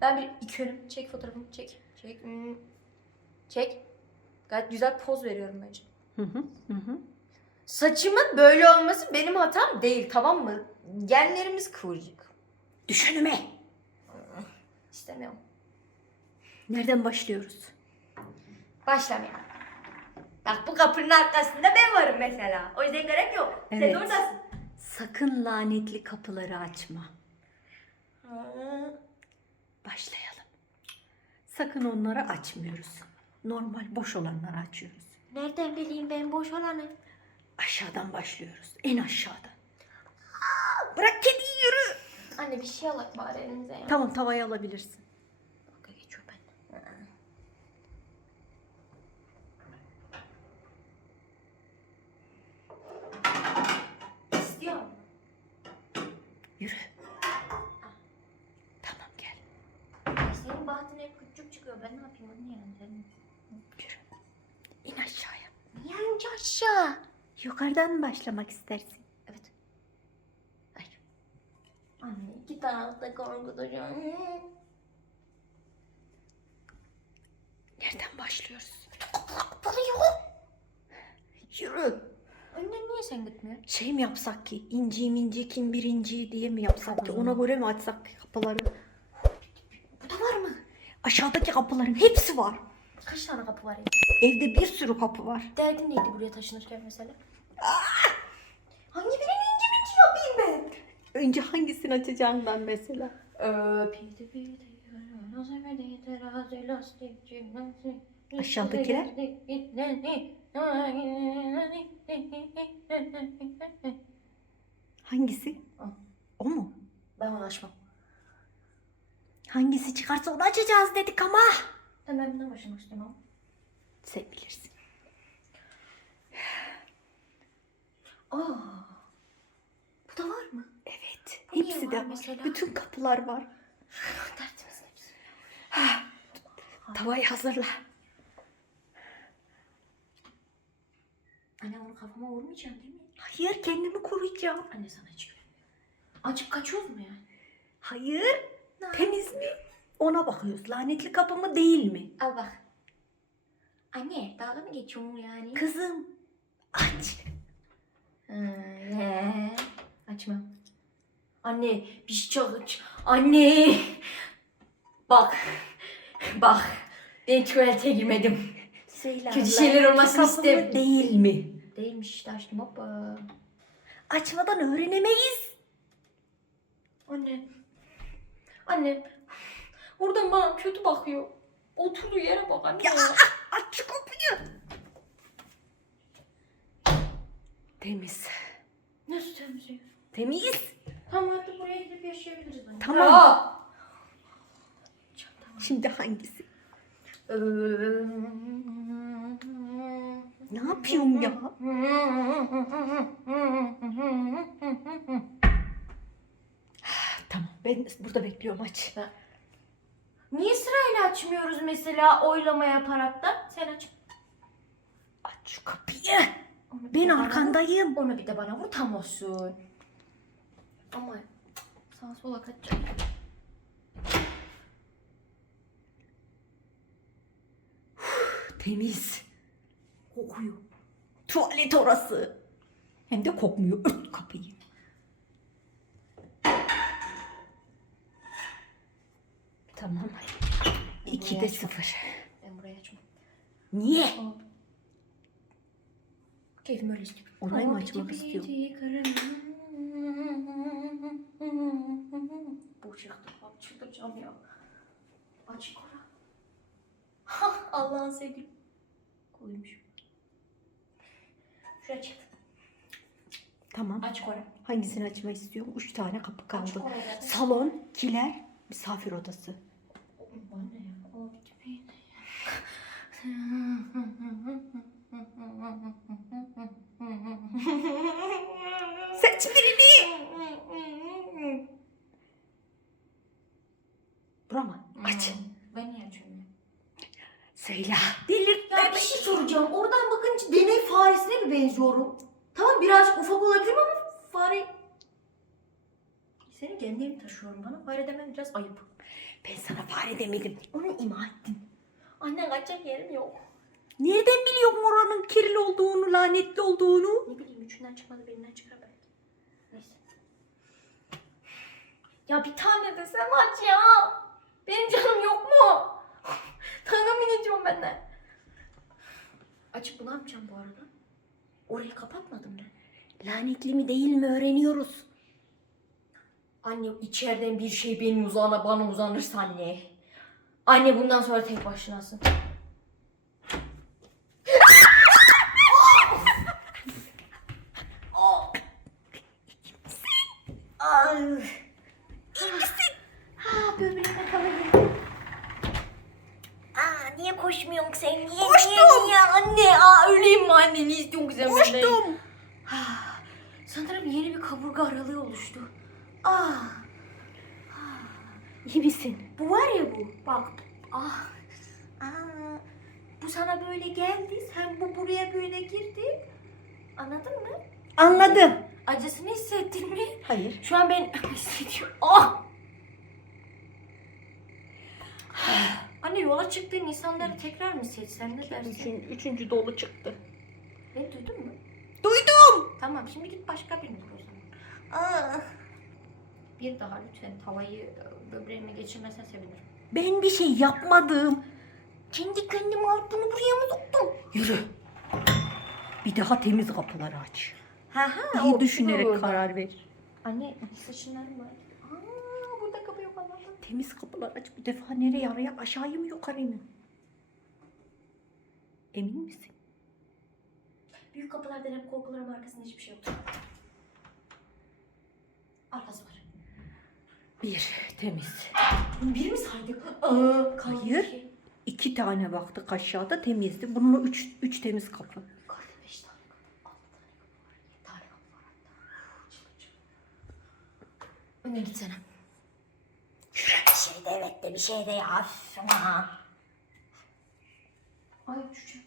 Ben bir iki önüm. Çek fotoğrafımı. Çek. Çek. Hmm. Çek. Gayet güzel poz veriyorum bence. Hı hı hı hı. Saçımın böyle olması benim hatam değil tamam mı? Genlerimiz kıvırcık. Düş önüme. İstemiyorum. Nereden başlıyoruz? Başlamayalım. Bak bu kapının arkasında ben varım mesela. O yüzden gerek yok. Sen Evet. de oradasın. Sakın lanetli kapıları açma. Sakın onları açmıyoruz. Normal boş olanları açıyoruz. Nereden bileyim ben boş olanı? Aşağıdan başlıyoruz. En aşağıdan. Bırak kediyi yürü. Anne bir şey alak bari elinize ya. Tamam tavayı alabilirsin. Dalga geçiyor ben. İstiyorum. Yürü. Tamam gel. Senin bahtın hep çıkıyor. Ben ne yapayım onu yani senin? Yürü. İn aşağıya. Niye aşağı? Yukarıdan mı başlamak istersin? Evet. Ay. Anne iki tarafta korkutacağım. Nereden başlıyoruz? Buluyor. Yürü. Anne niye sen gitmiyorsun? Şey mi yapsak ki? İnci minci kim birinci diye mi yapsak ki? Ona göre mi açsak kapıları? Aşağıdaki kapıların hepsi var. Kaç tane kapı var ya? Evde bir sürü kapı var. Derdin neydi buraya taşınırken mesela? Hangi birini ince minci yapayım ben? Önce hangisini açacağından mesela. Aşağıdakiler? Hangisi? O. O mu? Ben onu açmam. Hangisi çıkarsa onu açacağız dedik ama. Tamam ne başlamak istemem. Sen bilirsin. Aa. Bu da var mı? Evet. Bu niye Hepsi var de var. mesela? Bütün kapılar var. Dertimiz hepsi. Tavayı hazırla. Anne onu kafama vurmayacağım değil mi? Hayır kendimi koruyacağım. Anne sana hiç güvenmiyorum. Açıp kaçıyoruz mu yani? Hayır. Temiz mi? Ona bakıyoruz. Lanetli kapı mı değil mi? Al bak. Anne dalga mı geçiyorsun yani? Kızım aç. Ee, açma. Anne bir şey aç. Anne. Bak. Bak. Ben tuvalete girmedim. Söyle. Kötü şeyler olmasını istem- Değil mi? Değilmiş işte açtım hoppa. Açmadan öğrenemeyiz. Anne. Anne. Oradan bana kötü bakıyor. Oturduğu yere bak anne. Ya aç şu kapıyı. Temiz. Nasıl temizliyor? Temiz. Tamam hadi buraya gidip yaşayabiliriz anne. Tamam. Ya. Şimdi hangisi? Ne yapıyorum ya? Ben burada bekliyorum aç. Niye sırayla açmıyoruz mesela oylama yaparak da? Sen aç. Aç şu kapıyı. Onu Ben arkandayım. vur, Onu bir de bana vur tam olsun. Ama sağa sola kaçacağım. Temiz. Kokuyor. Tuvalet orası. Hem de kokmuyor. Ört kapıyı. Tamam. İki de Buraya sıfır. Ben burayı açmam. Niye? Aa. Keyfim öyle istiyor. Orayı mı açmak istiyor? Bu çıktı. Abi çıldıracağım ya. Açık ora. Allah'ın sevgili. Koymuş. Şuraya çık. Tamam. Açık ora. Hangisini açmayı istiyorum? Üç tane kapı kaldı. Salon, kiler, misafir odası. Bana ne ya? O piti piti. Seç birini. Bura mı? Aç. Ben niye açıyorum ya? Söyle. Delirtme Ya bir şey soracağım. Oradan bakınca deney faresine mi benziyorum? Tamam birazcık ufak olabilirim ama fare... Senin genlerini taşıyorum bana. Fare demen biraz ayıp. Ben sana fare demedim. Onu ima ettin. Anne kaçacak yerim yok. Nereden biliyorsun oranın kirli olduğunu, lanetli olduğunu? Ne bileyim üçünden çıkmadı birinden çıkar belki. Neyse. Ya bir tane desem aç ya. Benim canım yok mu? Mı geçiyorum benden? Açıp bunu yapacağım bu arada. Orayı kapatmadım ben. Lanetli mi değil mi öğreniyoruz. Anne içeriden bir şey benim uzağına bana uzanırsa anne. Anne bundan sonra tek başınasın. Niye koşmuyorsun sen? Niye, niye, Koştum. niye? Anne aa öleyim mi anne? Ne istiyorsun sen benden? Koştum. Ah, Sanırım yeni bir kaburga aralığı oluştu. Ah. İyi misin? Bu var ya bu. Bak. Ah. Aa. Bu sana böyle geldi. Sen bu buraya böyle girdi. Anladın mı? Anladım. Acısını hissettin mi? Hayır. Şu an ben hissediyorum. Ah. Anne yola çıktığın insanları tekrar mı seçsen ne dersin? Üçün, üçüncü dolu çıktı. Beni duydun mu? Duydum. Tamam şimdi git başka birini bul o zaman. Aa, Bir daha lütfen tavayı e, böbreğime geçirmesen sevinirim. ben bir şey yapmadım. Kendi kendime alıp bunu buraya mı soktum? Yürü. Bir daha temiz kapıları aç. Ha ha. İyi düşünerek karar ver. Anne saçınlarım var. Aa burada kapı yok Allah'ım. Temiz kapılar aç. Bu defa nereye araya aşağıya mı yukarı mı? Emin misin? Büyük kapılardan hep korkularım arkasında hiçbir şey yoktur. Arkası var. Bir, temiz. Bunu bir mi saydık? Aa, kaldı Hayır. iki. İki tane baktık aşağıda temizdi. Bununla üç, üç temiz kapı. Yukarıda beş tane kapı. Altı tane kapı var. Yedi tane kapı var hatta. Önden gitsene. Bir şey de evet de bir şey de ya. Ama. Ay düşeceğim.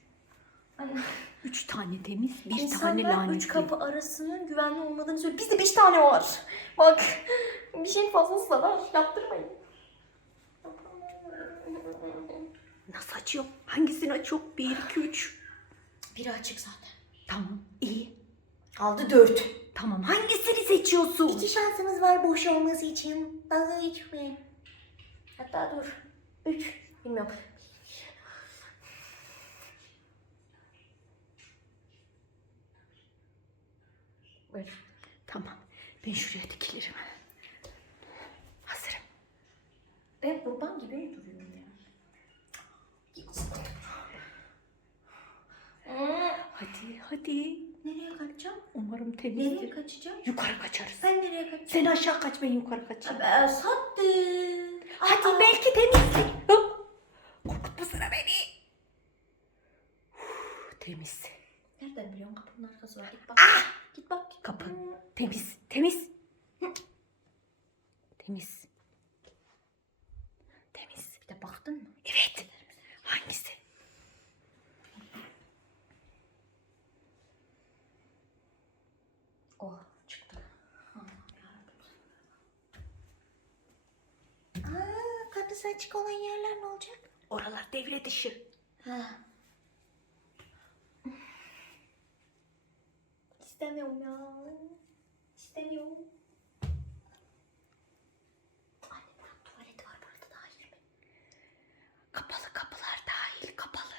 Üç tane temiz, bir tane İnsanlar lanetli. üç kapı arasının güvenli olmadığını söylüyor. Bizde beş tane var. Bak bir şeyin fazlası da var. Yaptırmayın. Nasıl açıyor? Hangisini açıyor? Bir, iki, üç. Biri açık zaten. Tamam, iyi. Kaldı dört. Tamam, hangisini seçiyorsun? İki şansımız var boş olması için. Dalga geçmeyin. Hatta dur. Üç. Bilmiyorum. Tamam, ben şuraya dikilirim. Hazırım. Ben kurban gibi mi duruyorum ya? Hadi, hadi. Nereye kaçacağım? Umarım Nereye temizdir. kaçacağım? Yukarı kaçarız. Ben nereye kaçacağım? Sen aşağı kaç, ben yukarı kaçayım. Ben sattım. Hadi Aa, belki temizdir. Korkutma sıra beni. Uf, temiz. Nereden biliyorsun kapının arkası var? Git bak. Git bak. Kapı. Hmm. Temiz, temiz. Temiz. Temiz. Bir de baktın mı? Evet. Hangisi? Oh çıktı. Aa, kapısı açık olan yerler ne olacak? Oralar devre dışı. Ha. İstemiyorum ya. İstemiyorum. Anne buranın tuvaleti var burada mi? Kapalı kapılar dahil kapalı.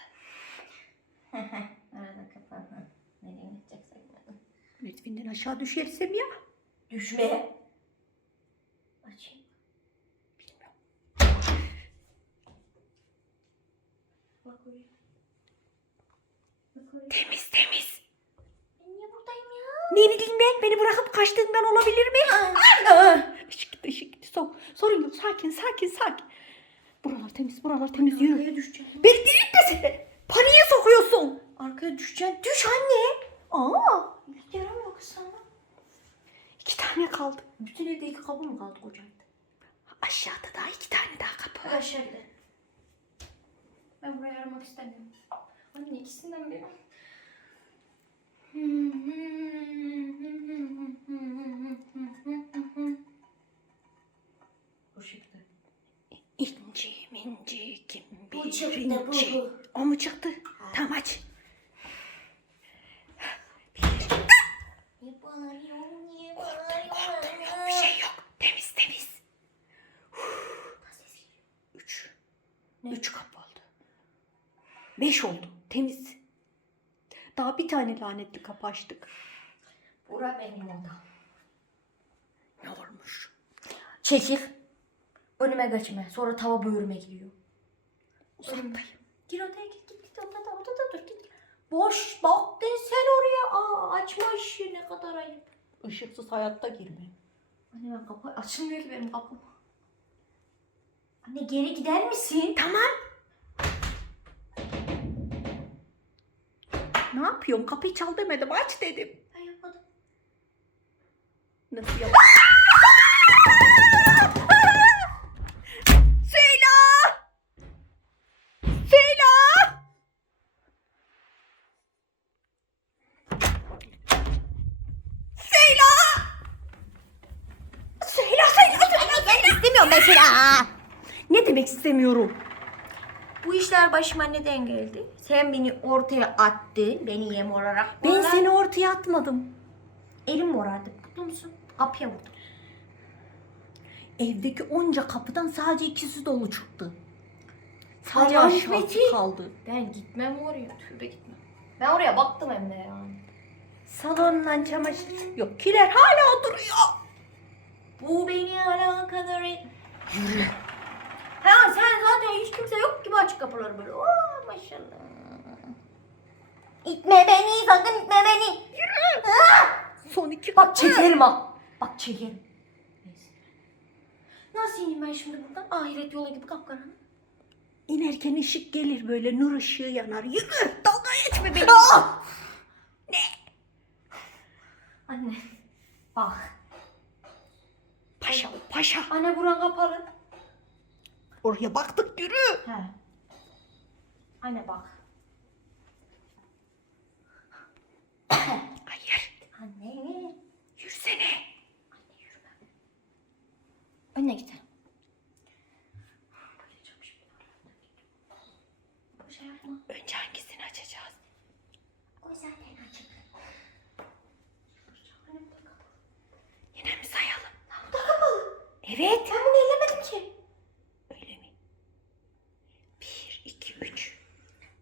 Arada kapalı. Nereye gideceksek. Merdivenden aşağı düşersem ya. Düşme. Açayım. Bilmiyorum. Bak oraya. Bak oraya. Temiz temiz. Ben niye buradayım ya? Ne bileyim ben beni kaçtığından olabilir mi? Işık gitti. Son, sorun yok sakin sakin sakin. Buralar temiz buralar temiz yürü. Arkaya düşeceğim. Beni delirtme Paniğe sokuyorsun. Arkaya düşeceksin. Düş anne. Aa, yaramıyor kız sana. iki tane kaldı. Bütün evde iki kapı mı kaldı koca evde? Aşağıda daha iki tane daha kapı var. Aşağı gidelim. Ben burayı aramak istemiyorum. Anne ikisinden biri. Bu şekilde. Bu çıktı, birinci? bu, bu. O mu çıktı? Tamam aç. Bir şey yok. Temiz temiz. Üç. Üç kapı oldu. Beş oldu. Temiz. Daha bir tane lanetli kapı açtık. Bura benim odam. Ne olmuş? Çekil. Önüme geçme. Sonra tava böğürme gidiyor. Uzaktayım. Gir odaya git git git odada odada dur git. Boş baktın sen oraya. Aa açma ışığı ne kadar ayıp. Işıksız hayatta girme. Anne ben kapı açılmıyor ki benim kapım. Anne geri gider misin? Tamam. Ne yapıyorsun? Kapıyı çal demedim. Aç dedim. Ben yapmadım. Nasıl yap? Demek istemiyorum? Bu işler başıma neden geldi? Sen beni ortaya attın. Beni yem olarak. Ben Oradan seni ortaya atmadım. Elim morardı. Mutlu musun? Kapıya vurdum. Evdeki onca kapıdan sadece ikisi dolu çıktı. Sadece Allah'ın aşağısı hikmeti. kaldı. Ben gitmem oraya. Tövbe gitmem. Ben oraya baktım hem de yani. Salonla çamaşır. Yok kiler hala duruyor. Bu beni alakadar et. Yürü. Ha sen zaten hiç kimse yok gibi açık kapıları böyle. Oo maşallah. İtme beni sakın itme beni. Yürü. Son iki Bak çekerim ha. Bak çekerim. Neyse. Nasıl ineyim ben şimdi buradan? Ahiret yolu gibi kapkaranlık. İnerken ışık gelir böyle nur ışığı yanar. Yürü dalga geçme beni. ne? Anne. Bak. Paşa paşa. Anne buran kapalı. Oraya baktık yürü. He. Anne bak. Hayır. Anne. Yürüsene. Anne yürüme. Önüne gidelim. Şey yapma. Önce hangisini açacağız? O zaten açık. Yine mi sayalım? Bu da kapalı. Evet. Ben bunu ellemedim ki. Öyle mi? Bir, iki, üç.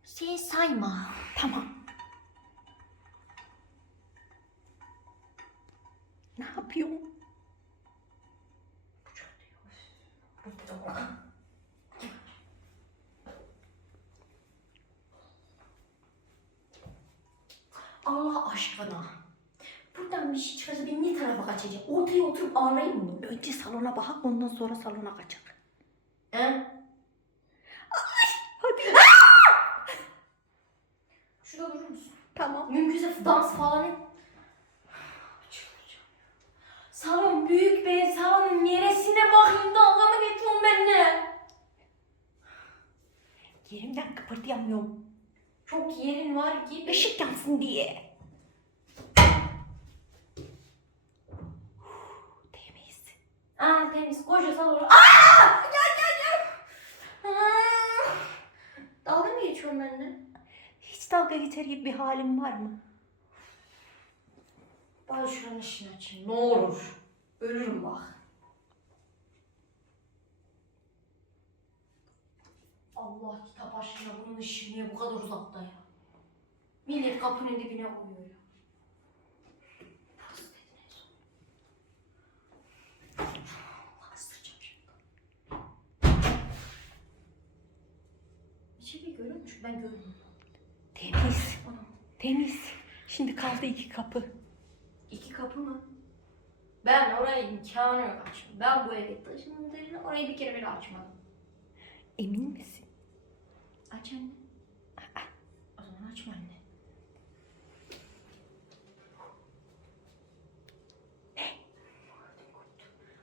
Sen sayma. Tamam. Ne yapıyorsun? Allah aşkına. Buradan bir şey çıkarsa ben ne tarafa kaçacağım? Ortaya oturup ağlayayım mı? Önce salona bak ondan sonra salona kaçak. He? Hadi. Durur musun? Tamam. Mümkünse dans falan et. Salon büyük be. Salonun neresine bakayım dalga mı geçiyorsun benimle? Yerimden kıpırdayamıyorum. Çok yerin var gibi. Işık yansın diye. Temiz. Aa temiz koca salon. Aa! Gel gel gel. Aa! Dalga mı geçiyorsun benimle? Dalga geçer gibi bir halim var mı? Bari şuranın ışığını açayım. Ne olur. Ölürüm bak. Allah kitap aşkına bunun ışığı niye bu kadar uzakta ya? Millet kapının dibine koyuyor ya. Şimdi. İçeriği görüyor musun? Ben görmüyorum. Temiz. Şimdi kaldı iki kapı. İki kapı mı? Ben orayı imkanı yok açmam. Ben bu eve taşındım orayı bir kere bile açmadım. Emin misin? Aç anne. O zaman açma anne.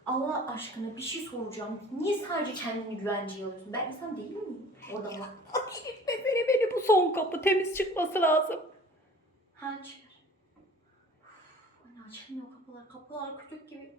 Allah aşkına bir şey soracağım. Niye sadece kendini güvenceye alıyorsun? Ben insan değil miyim? Odama. Desene beni bu son kapı temiz çıkması lazım. Ha çıkar. Uf, Anne açılmıyor kapılar. Kapılar küçük gibi.